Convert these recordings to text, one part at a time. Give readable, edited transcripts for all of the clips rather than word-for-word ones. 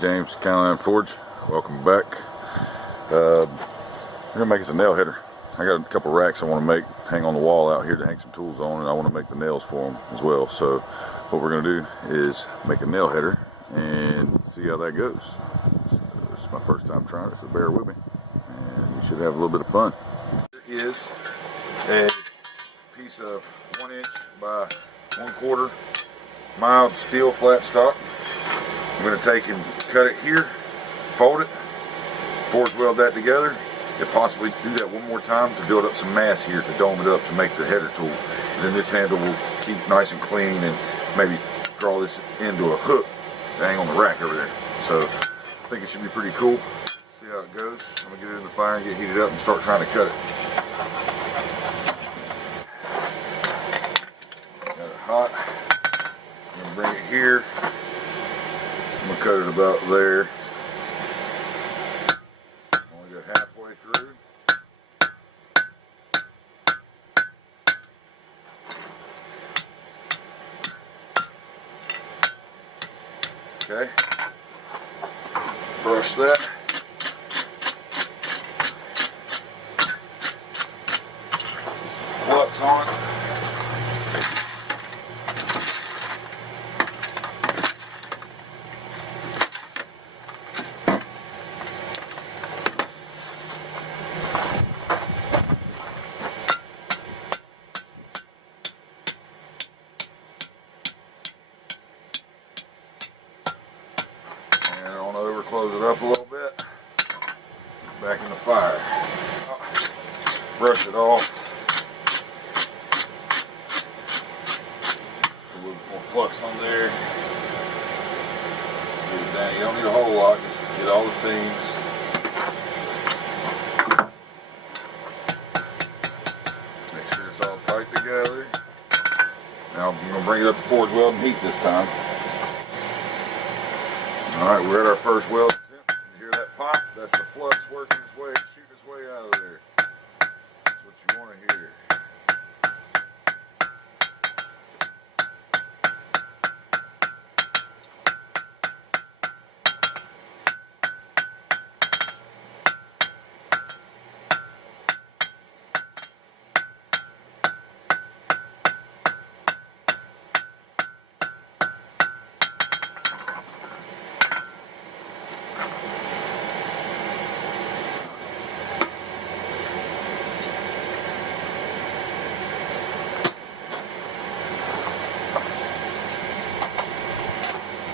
James, Callahan Forge. Welcome back. We're gonna make us a nail header. I got a couple racks I want to make, hang on the wall out here to hang some tools on, and I want to make the nails for them as well. So what we're gonna do is make a nail header and see how that goes. So this is my first time trying it, so bear with me, and we should have a little bit of fun. Here is a piece of 1 inch by 1/4 mild steel flat stock. I'm going to take and cut it here, fold it, forge weld that together, and possibly do that one more time to build up some mass here to dome it up to make the header tool. And then this handle will keep nice and clean, and maybe draw this into a hook to hang on the rack over there. So I think it should be pretty cool. See how it goes. I'm going to get it in the fire and get heated up and start trying to cut it. Got it hot. I'm going to bring it here. I'm going to cut it about there. Only go halfway through. Okay. Brush that. Put some flux on it. Close it up a little bit. Back in the fire. Brush it off. A little more flux on there. Get it down. You don't need a whole lot. Just get all the seams. Make sure it's all tight together. Now I'm going to bring it up to forge weld and heat this time. Alright, we're at our first weld attempt. You hear that pop? That's the flux working its way, shooting its way out of there. That's what you want to hear.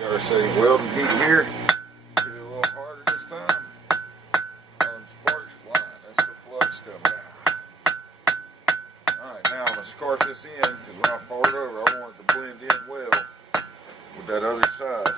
Got our setting weld and heat here. Get it a little harder this time. Sparks flying. That's the flux coming out. Alright, now I'm going to scarf this in because when I fold it over, I want it to blend in well with that other side.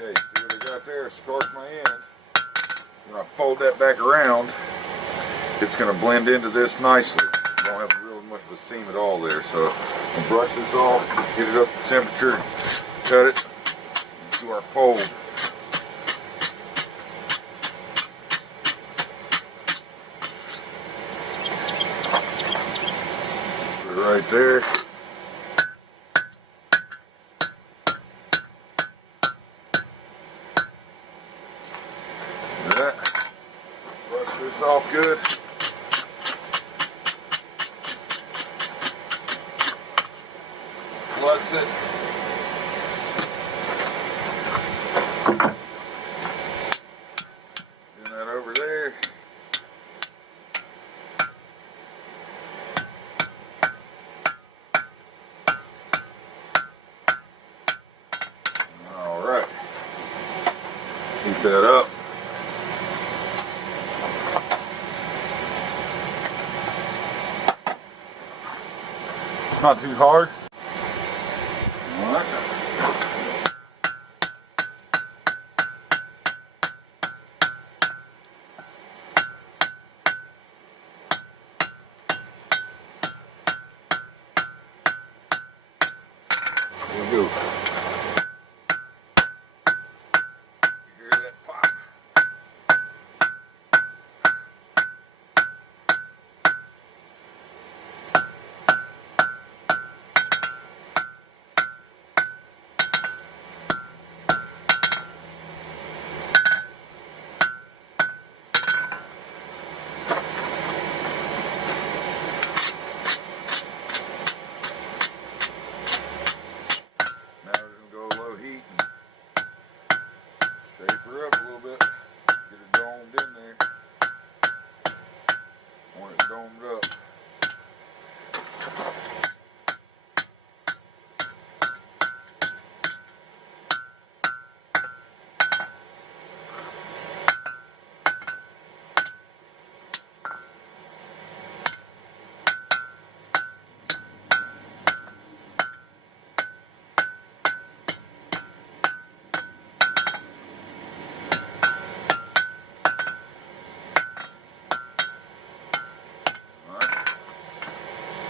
Okay, see what I got there? Scarf my end. When I fold that back around, it's going to blend into this nicely. You don't have real much of a seam at all there. So I'll brush this off, get it up to temperature, cut it, and do our fold. Put it right there. That. Brush this off good. Flux it. Doing that over there. Alright. Heat that up. Not too hard. Alright.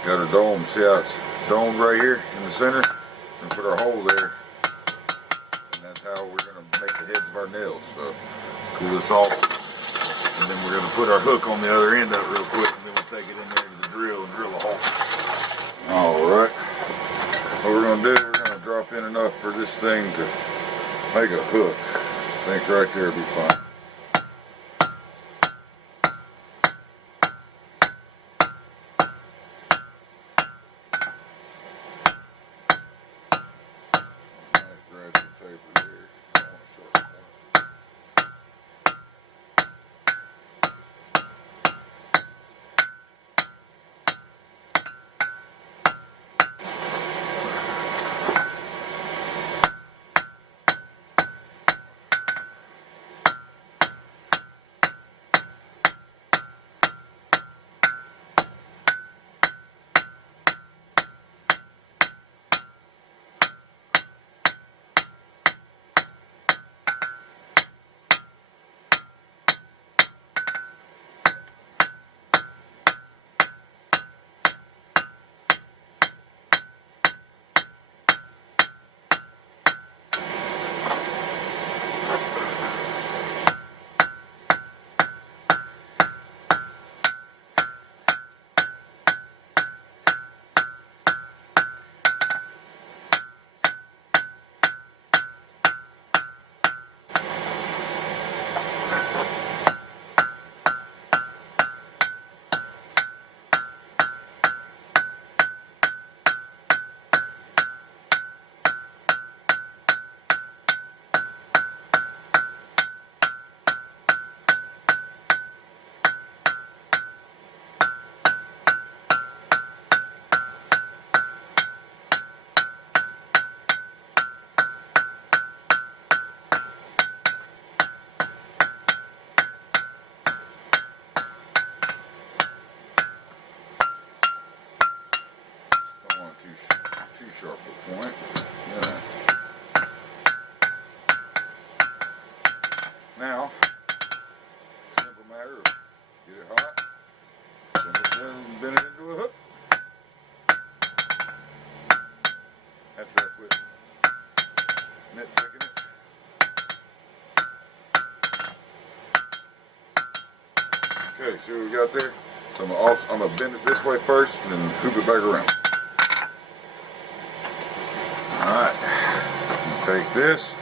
Got our dome. See how it's domed right here in the center? We're gonna put our hole there, and that's how we're gonna make the heads of our nails. So cool this off, and then we're gonna put our hook on the other end of it real quick, and then we'll take it in there to the drill and drill a hole. All right. What we're gonna do? We're gonna drop in enough for this thing to make a hook. I think right there will be fine. Too sharp a point. Yeah. Now, simple matter of get it hot, bend it into a hook. After I quit nitpicking it. Okay, see what we got there? So I'm gonna bend it this way first and then hoop it back around. Alright, take this,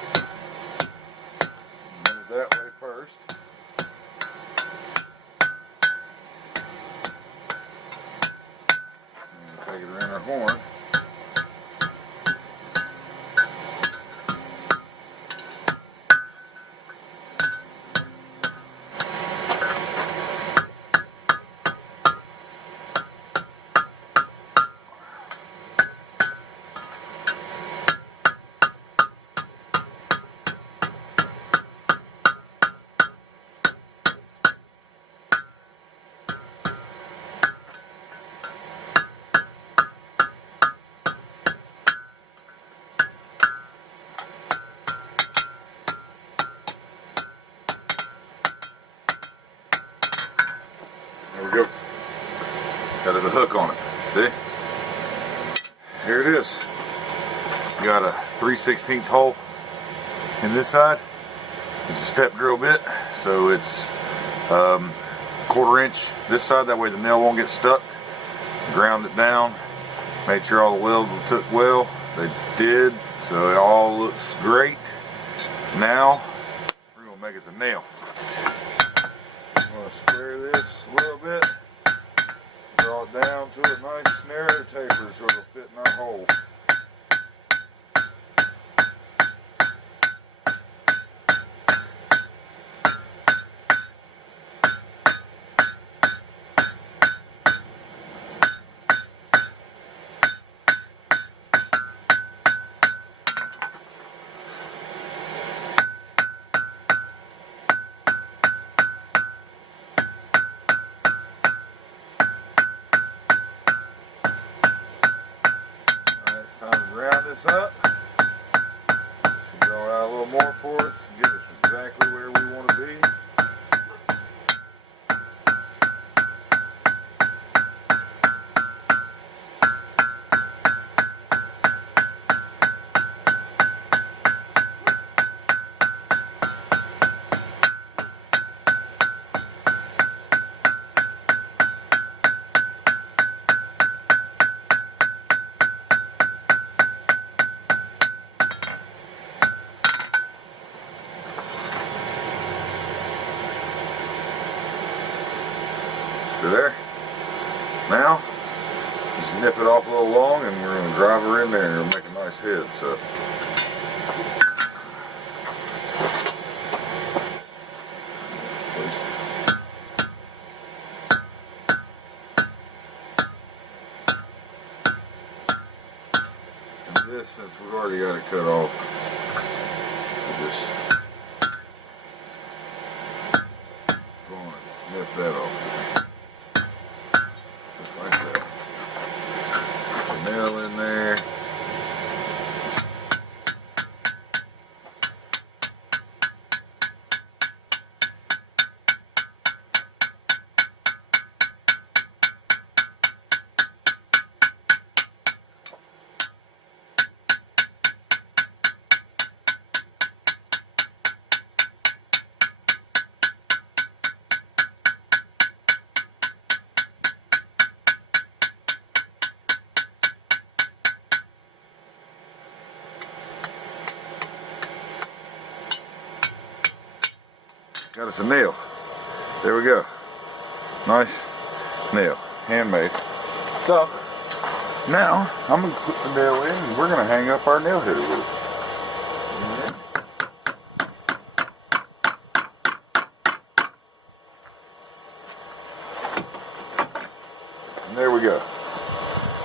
bend it that way first. And take it around our horn. There we go. Got a hook on it. See? Here it is. Got a 3/16 hole in this side. It's a step drill bit, so it's 1/4 inch this side. That way the nail won't get stuck. Ground it down. Made sure all the welds took well. They did, so it all looks great. Now we're gonna make us a nail. I'm going to square this a little bit, draw it down to a nice narrow taper so it'll fit in our hole. Round this up, draw out a little more for us, get us exactly where we want to be. So there. Now, just nip it off a little long, and we're going to drive her in there and it'll make a nice head. So. And this, since we've already got it cut off, we'll just go on and nip that off. Just like that. Put the nail in there. Got us a nail. There we go. Nice nail. Handmade. So, now I'm going to put the nail in and we're going to hang up our nail header with it. And there we go.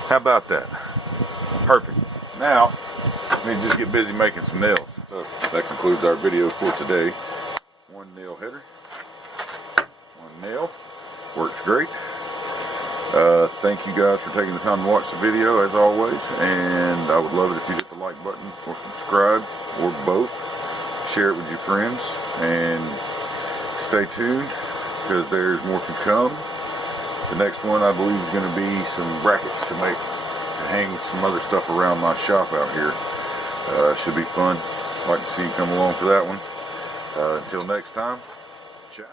How about that? Perfect. Now, let me just get busy making some nails. So, that concludes our video for today. One nail header, one nail, works great. Thank you guys for taking the time to watch the video as always, and I would love it if you hit the like button or subscribe or both. Share it with your friends and stay tuned because there's more to come. The next one I believe is going to be some brackets to hang some other stuff around my shop out here. Should be fun. I'd like to see you come along for that one. Until next time, ciao.